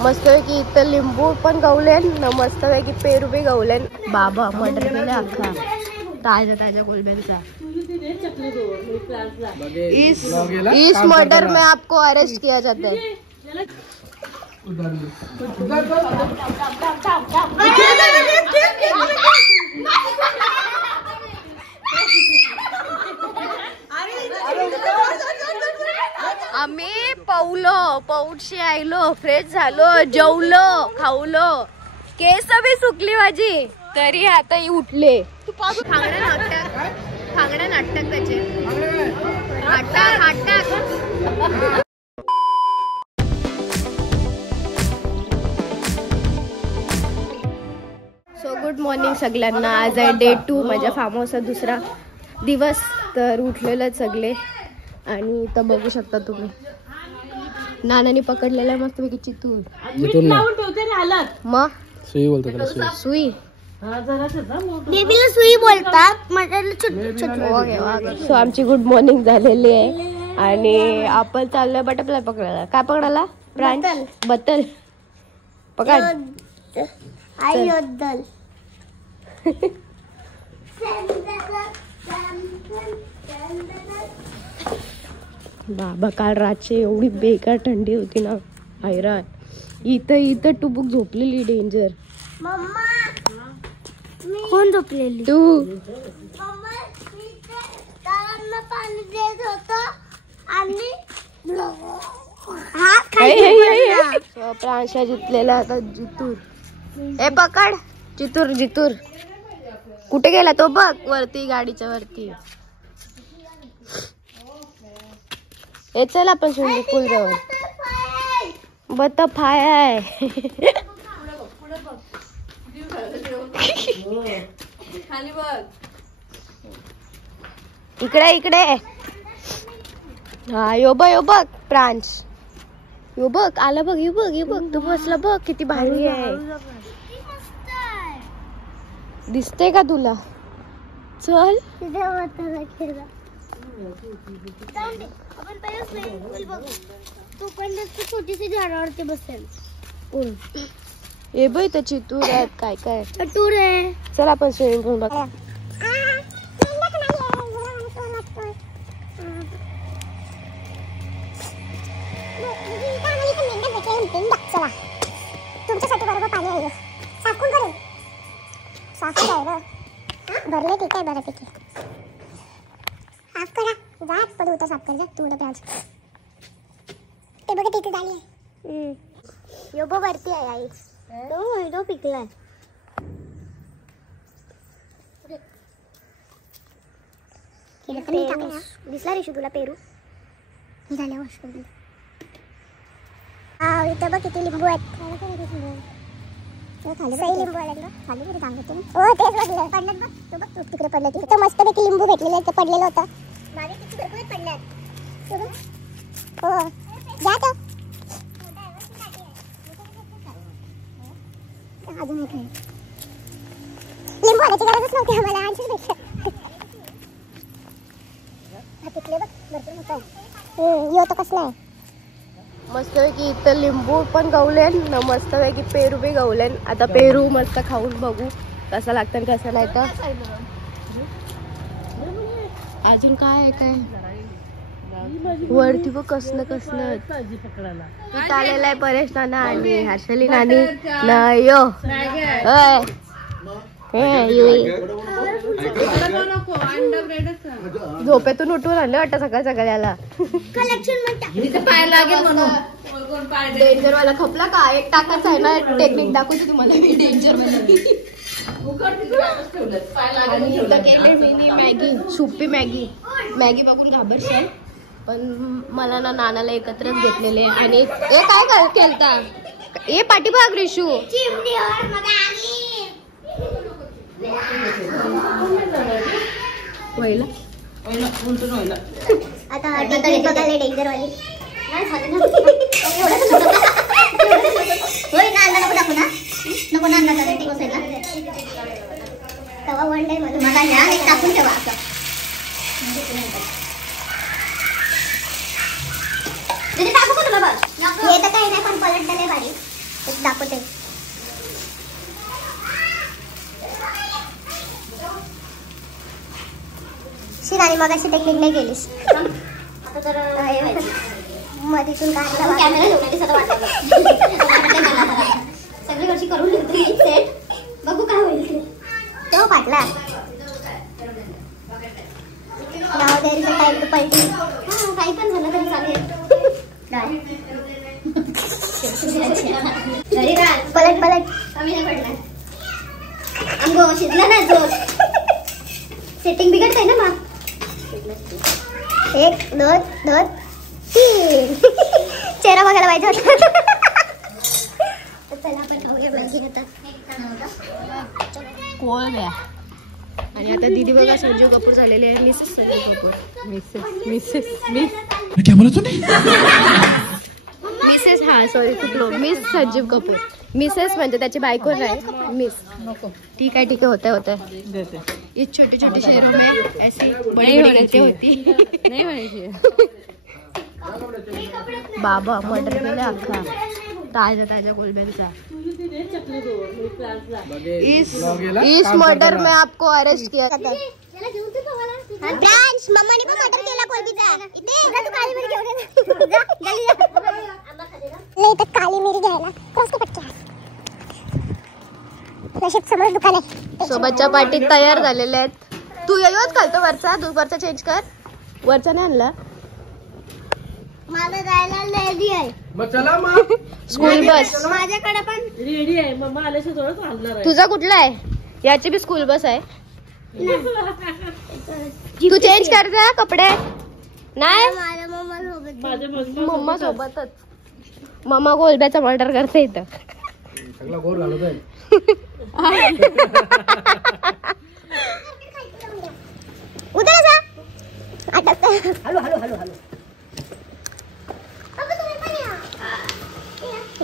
मस्तपैकी इथं लिंबू पण गवलेन न, मस्तपैकी पेरू बी गवलेन. बाबा मटर केले अख्खा ताजा ताजा कोलब्यांचा. इस मर्डर में आपको अरेस्ट किया जाता है. आम्ही पौडशी आयलो, फ्रेश झालो, जेवलो, खावलो, केस बी सुकली माझी, तरी आता उठले. फांगड्या नाटक त्याचे नाटक. सो गुड मॉर्निंग सगळ्यांना. आज आहे डे 2 माझ्या फार्म हाऊसचा दुसरा दिवस. तर उठलेलं सगळे आणि इथं बघू शकता तुम्ही नानानी पकडलेला मस्त पैकी चितूर. मग सुई बोलतात त्याला. सुई बेबीला सुई बोलतात. सो आमची गुड मॉर्निंग झालेली आहे आणि आपण चाललोय बटरफ्लाय पकडायला. काय पकडायला? प्रांश बत्तल पकड. आयोदल. बाबा काल रातची एवढी बेकार थंडी होती ना, हैराण. इथं टुबुक झोपलेली डेंजर. कोण झोपलेली? तू. पाणी देत होत आणि प्रांशा जितलेला आता जितूर. ए पकड जितूर. कुठे गेला तो? बघ वरती, गाडीच्या वरती. हे चल आपण स्विमिंग पूल जवळ. बटरफ्लाय आहे. खाली बघ. इकडे. हा यो बघ प्रांश. यो बघ आला बघ. यो बघ तू बसला बघ. किती भारी आहे. दिसते का तुला? चल. छोटीशी झाडावरती बसेल. हे बघ इथं चितूर आहेत. काय टूर आहे. चल आपण स्विमिंग पूल बघ. चला तुमच्यासाठी बरोबर पाणी आहे. साफून करेल. साफून आहे भरले. ठीक आहे बऱ्यापैकी. साफ करा. जा पडू होता. साफ कर जा तू. प्याज ते बघा तिथे झाली आहे. योबो वरती आहे आई. तो पिकलाय. दिसला ऋषू तुला पेरू? झाल्या वॉशरूम. हा इथं बघ किती लिंबू आहेत. सही लिंबू आहेत ना. खाली कुठे सांगतो तुम्ही? हो तेच बघलं. पडलं बघ. तो बघ तू तिकडे पडलं. तिथं मस्त पैकी लिंबू भेटलेले आहेत. पडलेलं होतं मागे. किती भरपूर पडल्यात. हो जा तो. अजून एक आहे. लिंबू आणायची गरजच नव्हती आम्हाला. आणशीच भेटलं. तिथले बघ भरपूर मोठं आहे. यो तो कसला आहे. मस्तपैकी इथं लिंबू पण गवलेन न, मस्तपैकी पेरू बी गवलेन. आता पेरू मस्त खाऊन बघू कसं लागतं कसं नाही. तर अजून काय वरती बघ कसलं इथं आलेलं आहे परेश नाना आणि हर्षली नानी न. यो झोपेतून उठून आणलं वाटतं सगळ्याला. डेंजर वाला खपला का? एक टाकायचा आहे ना. टेक्निक दाखवते तुम्हाला मी डेंजर वाला. आणि इथं केले मी मॅगी. सुपी मॅगी बघून घाबरशाल पण मला ना नानाला एकत्रच घेतलेले. आणि हे काय केलता? हे पाठीभाग रिशू. व्हायला आता डेंजर वाली. नको ना तेव्हा वन डे मला ह्या एक टाकून ठेवा. असं टाकू का तुला? बघ हे तर काही नाही पण पलटलेलं आहे भारी. दाखवते. शिराणी मग अशी टेक्निक नाही केलीस. आता तर मधीतून काढला कॅमेरा सगळी वर्षी करून घेतली सेट. बघू काय होईल. तो पाटला नाव द्यायचं टाइम टू पलटी. काही पण झालं तरी चालेल. पलट पलट कमी नाही पडला. अंगो शिजला ना जो सेटिंग बिघडतंय ना मग. 1 2 2 3 चेहरा बघायला पाहिजे होता. चला आपण खाऊया मॅगी आता. कोळ्या. आणि आता दीदी बघा संजीव कपूर झालेले आहे. मिसेस संजीव कपूर. मिसेस हा सॉरी चुकलो. मिस संजीव कपूर. मिसेस म्हणजे त्याची बायको नाही. मिस ठीक आहे होता है. ये छोटे छोटे शहरों में ऐसी बड़ी बड़ी होती नहीं होनी. बाबा मर्डर केलं अख्खा ताजा कोलब्यांचा. इस मर्डर में आपको अरेस्ट किया. मम्माने पण मर्डर केला कोलबीचा. इथे तू काली मिरी घेऊन जा. जल्दी जा. इथे काली मिरी घ्यायला क्रॉस पटक्या. नशीब समोर दुकान आहे. सोबतच्या पार्टीत तयार झालेले आहेत. तू योच घालतो वरचा चेंज कर. वरचा नाही आणला. मला जायला रेडी आहे. मग चला मग स्कूल बस माझ्याकडे पण रेडी आहे. मम्मा आल्याशी थोडं चालणार आहे. तुझा कुठला आहे. याची बी स्कूल बस आहे. तू चेंज कर जा कपडे. नाही मम्मा सोबतच. मम्मा गोलब्याचा मर्डर करते इथं. सगळा गोर घालतोय. उतर जा. हॅलो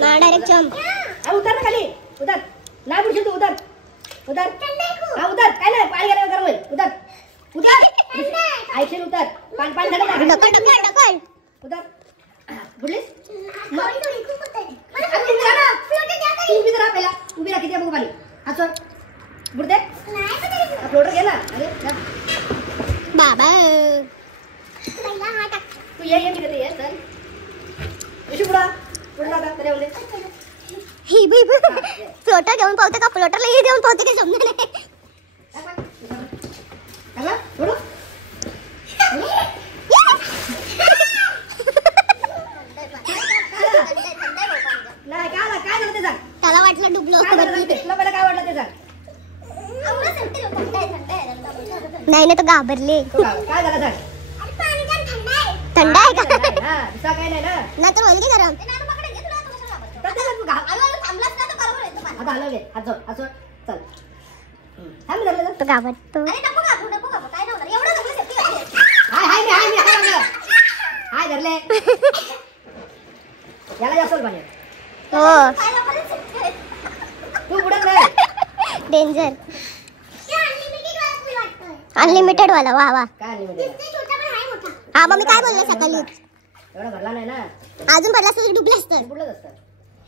ना डायरेक्ट जंप. उतर ना खाली. उतर नाही बुडशील तू. उतर हा उतर. काय नाही पाणी गेल्यावर गरम होईल. उतर ऐकशील. उतर पाणी झालं. ढकल उतर. बुडलीस उभी राहा. पहिला उभी राहा. किती बघू पाणी. हात सोड. बुडते फ्लोटर घे ना. अरे बाबा तू ये मी देते. ये चल इशू पुढा ही बी फ्लोटर घेऊन पावते का. फ्लोटरला ही देऊन पावते का समजा नाही. त्याला वाटलं डुबलो. काय वाटलं ते सांग. नाही ना तो घाबरले. काय झालं सांग. थंड आहे का. काय नाही ना तर होईल की गरम. तो घाबरतो. डेंजर. अनलिमिटेड वाला. वा वा. हा मग मी काय बोलले सकाळी. एवढा भरला नाही ना. अजून भरला असतं डुबलं असतं.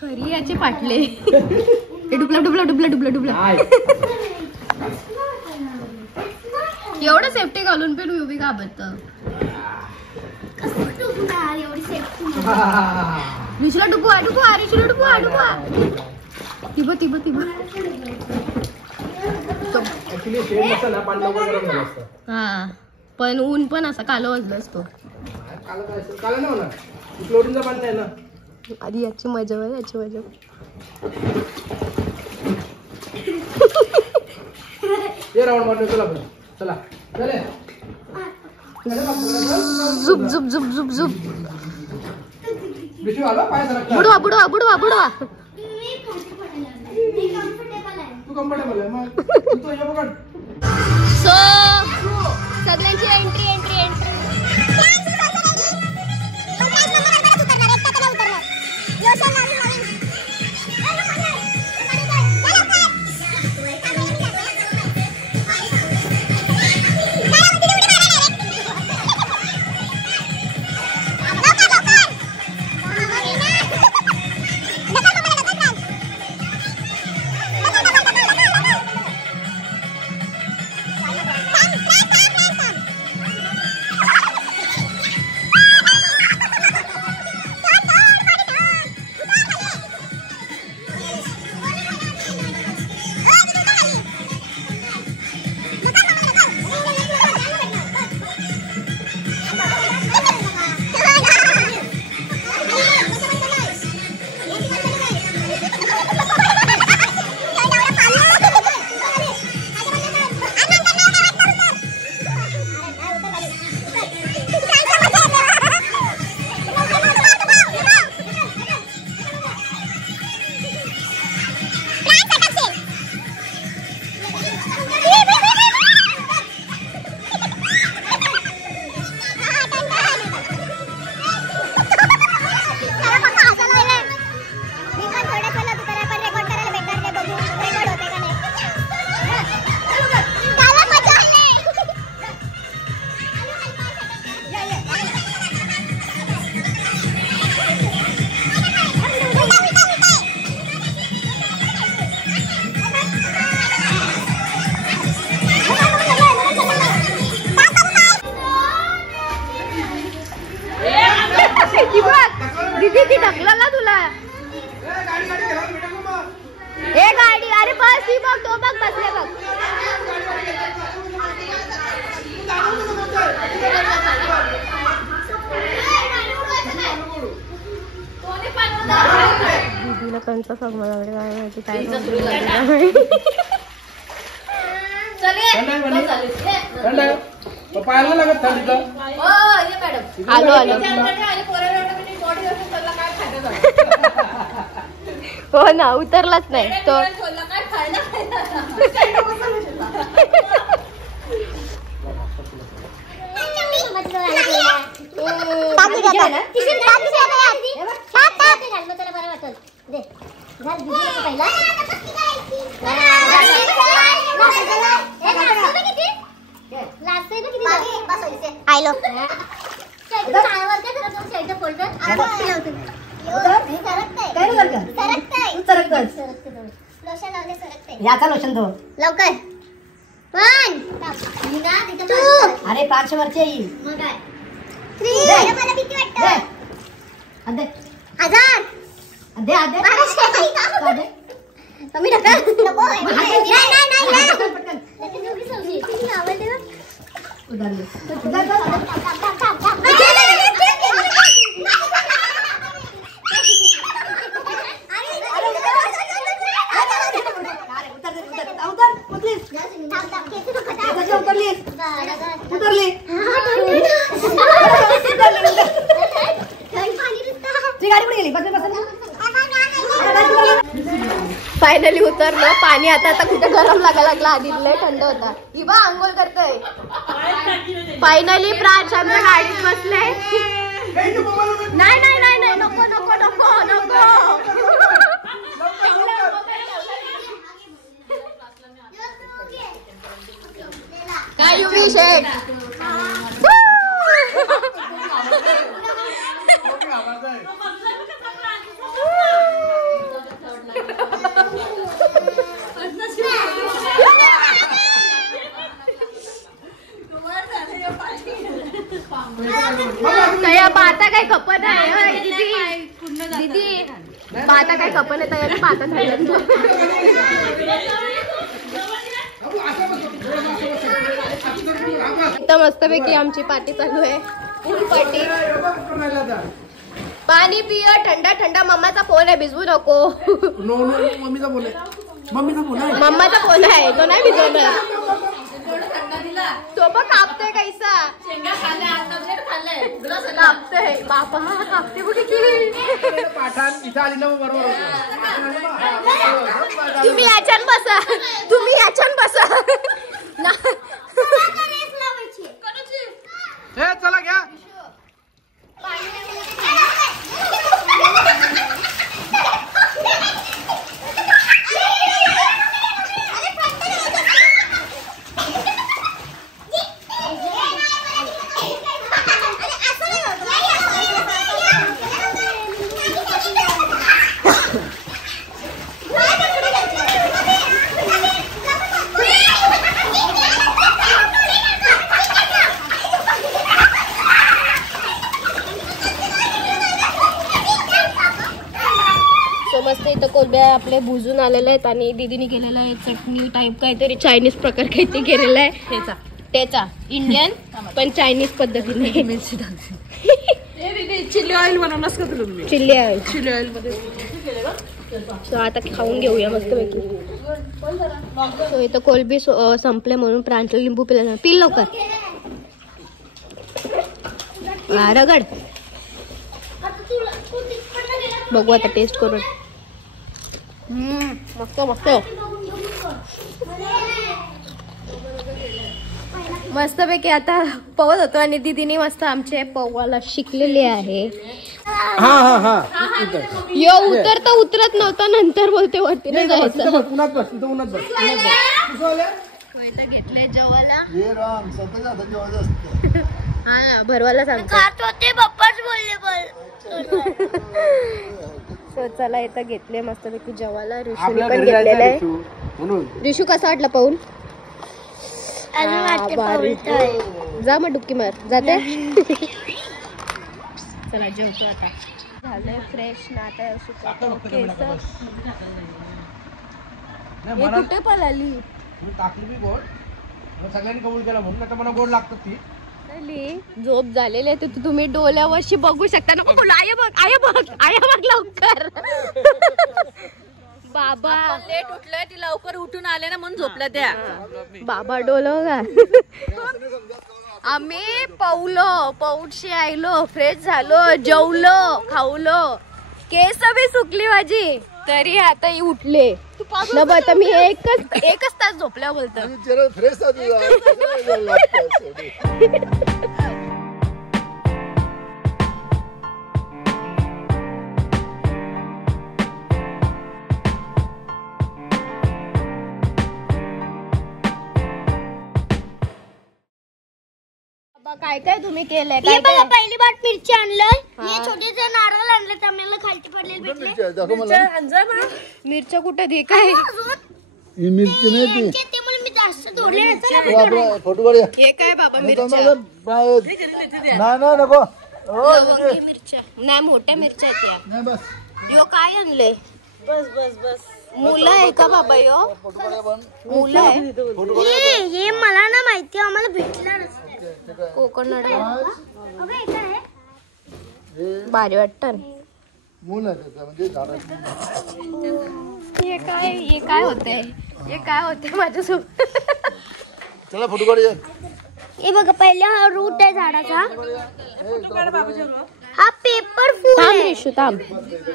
खरी याचे पाटले. डुबला. एवढं सेफ्टी घालून पण उभी घाबरत. रिशला डुबवा. तिब हा पण ऊन पण असा कालो वाजला असतो. आधी याची मजा. झुप. बुडवा. सो सगळ्यांची एंट्री. ती बघ तो बघ बसले बघ. दीदीला कंचा सांगणार काय माहिती काय आलो आलो. हो ना उतरलाच नाही तो. याचा लोशन दो लवकर. अरे 500 वरची येईल. फायनली उतरलो. पाणी आता आता कुठे गरम लागायला लागला. आधी लय थंड होता. हिबा आंघोळ करतोय. फायनली प्राच आमच्या गाडीत बसले. नाही नाही नाही नाही नको नको नको नको. काय युवी शेठ बाता काय खपत आहे दीदी. बाता काय खपत आहे तयारी बाता इथं मस्तपैकी आमची पार्टी चालू आहे. पूल पार्टी. पाणी पिय थंडा थंडा. मम्माचा फोन आहे भिजवू नको. मम्मीचा फोन आहे. मम्माचा फोन आहे तो नाही भिजवणार. तो बघ कापतोय कैसा कापतोय. बापा कापते कुठे की. तुम्ही याच्यान बसा. तुम्ही याच्यान बसा. चला घ्या. मस्त इथं कोलब्या आपले भुजून आलेले आहेत आणि दीदीने केलेलं आहे चटणी टाईप काहीतरी चायनीज प्रकार काहीतरी केलेला आहे. त्याचा इंडियन पण चायनीज पद्धतीने. चिल्ली ऑइल बनवलास का तुला? Chilli oil. चिल्ली ऑइल मध्ये सो आता खाऊन घेऊया मस्तपैकी. सो इथं कोलबी संपले म्हणून प्रांतला लिंबू पिला. पिल लवकर. रगड. बघू आता टेस्ट करून. मस्त मस्त मस्तपैकी आता पवत होतो आणि दीदीने मस्त आमचे पवाला शिकलेले आहे. यो उतरता उतरत नव्हता नंतर बोलते वरती नाही जायचं. घेतलंय जेवायला. हा भरवायला सांगतो पप्पाच बोलले. सो चला इथं घेतले मस्तपैकी जेवायला. ऋषूने पण घेतलेलं आहे. ऋषू कसा वाटला पाऊल? जा मग डुबकी मार. जाते. चला जेवतो आता. झालंय फ्रेश ना आता. नाही, मला कुठे पळाली मी टाकली बी गोड मग सगळ्यांनी कबूल केला म्हणून आता मला गोड लागतात ती झोप झालेली आहे तर तुम्ही डोल्यावरशी बघू शकता. नको बोलू, आया बघ लवकर. बाबा लेट उठलंय ती लवकर उठून आले ना म्हणून झोपल्या त्या. बाबा डोलं का. आम्ही पौडशी आयलो, फ्रेश झालो, जेवलो, खावलो, केस बी सुकली माझी, तरी आता उठले न बता मी एकच तास झोपल्या बोलतो. काय काय तुम्ही केलंय? काय बघा, पहिली बार मिरची आणलंय, हे छोटेसे नारळ आणले, त्यामुळे खालती पडलेले भेटले. मिरच्या कुठे दे काय मिरची नाही ती त्यामुळे मी जास्त तोडले नाही. फोटो काढूया. हे काय बाबा मिरच्या? नाही नको लवंगी मिरच्या नाही, मोठ्या मिरच्या आहेत त्या. नाही बस यो काय आणले? बस मुलं आहे का बाबा? यो मुलं आहे. हे मला ना माहिती, आम्हाला भेटलं कोकोनट भारी वाटत. मूल आहे त्याचं, म्हणजे झाडाचं. हे काय होतंय माझ्यासोबत? चला फोटो काढूया. हे बघा, पहिला हा रूट आहे झाडाचा. हा पेपर फूल आहे.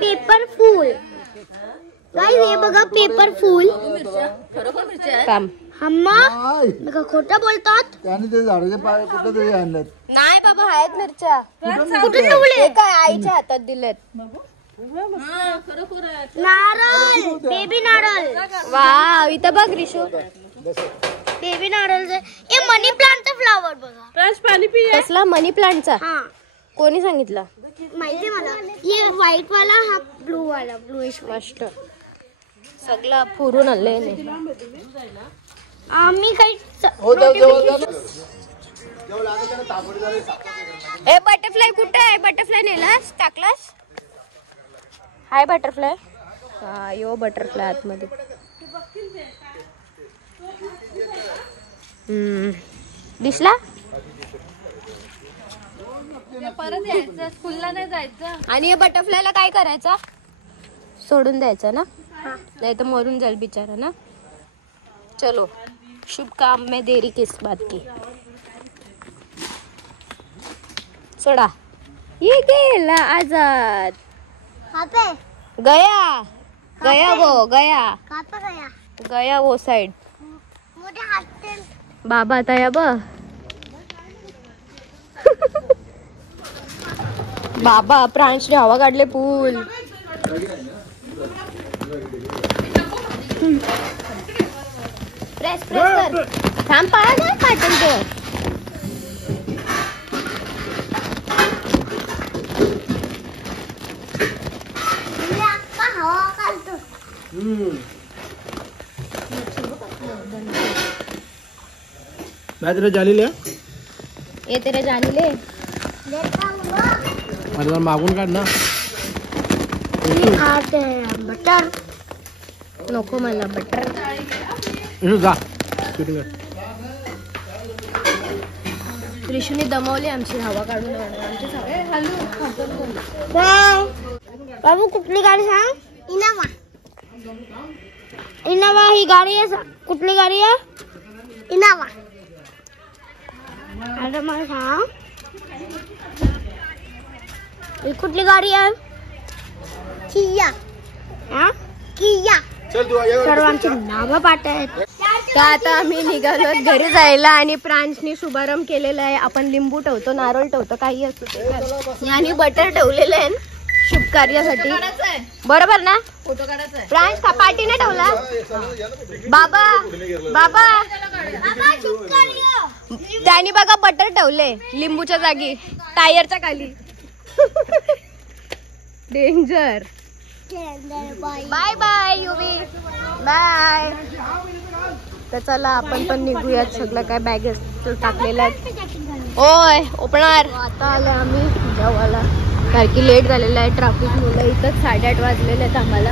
पेपर फूल गाइस, हे बघा पेपर फूल. बघा खोटं बोलतात. त्याने ते झाडाचे पाय कुठं तरी आणलेत. नाही बाबा, आहेत मिरच्या. कुठे ठेवले? काय आईच्या हातात दिलेत. नारळ, बेबी नारळ. वाव, इथं बघ रिशू, बेबी नारळ. हे मनी प्लांटचा फ्लावर बघा. पाणी पी. कसला मनी प्लांटचा? हा, कोणी सांगितलं? माहिती मला. हे व्हाईट वाला, हा ब्लू वाला, ब्लूइश. मस्त सगळं फुरून आणलंय. आम्ही काही हे बटरफ्लाय कुठे आहे? बटरफ्लाय नेलास, टाकलास? हाय बटरफ्लाय. हा, यो बटरफ्लाय आतमध्ये. दिसला? परत यायचं, स्कूलला नाही जायचं. आणि या बटरफ्लायला काय करायचं? सोडून द्यायचं ना, नाही तर मरून जाईल बिचारा ना. चलो, शुभ काम में देरी किस बात की. सोडा. ये गेला आजाद. गया वो साइड. बाबा आता या बाबा प्रांशने हवा काढले पूल. प्रेस कर. थांब, पाळा ना काटून ते. मैं तेरे जाली ले. ये तेरे जानी ले. अरे मागून काढ ना. बटर नको मला, बटर. जा शूटिंग कर. त्रिशूने दमवली आमची हवा काढून. बाबू कुठली गाडी सांग? इनोवा ही गाडी आहे. कुठली गाडी आहे? इनोवा. आता मला सांग, ही कुठली गाडी आहे? किया. किया. सर्वांची नावं पाठ आहेत. तर आता आम्ही निघालो घरी जायला आणि प्रांशनी शुभारंभ केलेला आहे. आपण लिंबू ठेवतो, नारळ ठेवतो, काही असतो. आणि बटर ठेवलेलं आहे शुभ कार्यासाठी. बरोबर ना? प्रांश का पाठी नाही ठेवला? बाबा त्याने बघा बटर ठेवले लिंबूच्या जागी, टायरच्या खाली. डेंजर. बाय बाय युवी, बाय. तर चला आपण पण निघूयात. सगळं काय बॅग टाकलेलं आहे. ओय ओपणार. आता आले आम्ही जेवायला, कारण की लेट झालेला आहे ट्रॅफिक मुलं. इथंच 8:30 वाजलेले आहेत आम्हाला.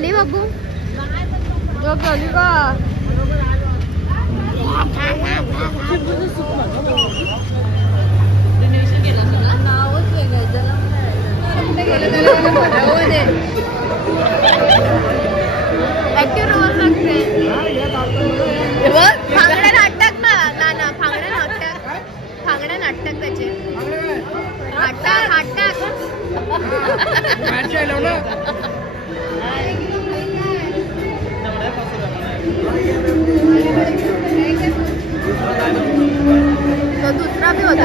आली बाबू झोप झाली का नावच वेगळं फांगड्या नाटक ना फांगड्या नाटक त्याचे नाटक तो दुसरा भी होता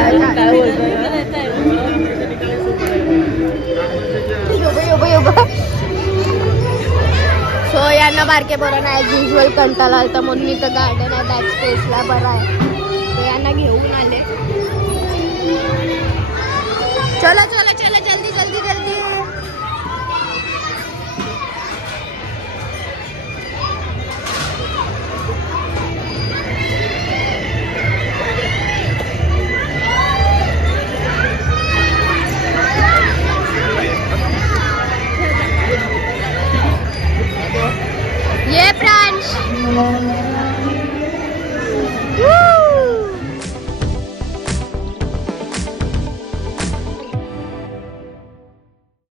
सो यांना बारके बरं नाही युजल कंटाळा आलता म्हणून इथं गार्डन आहे बॅक स्पेसला बरं आहे ते यांना घेऊन आले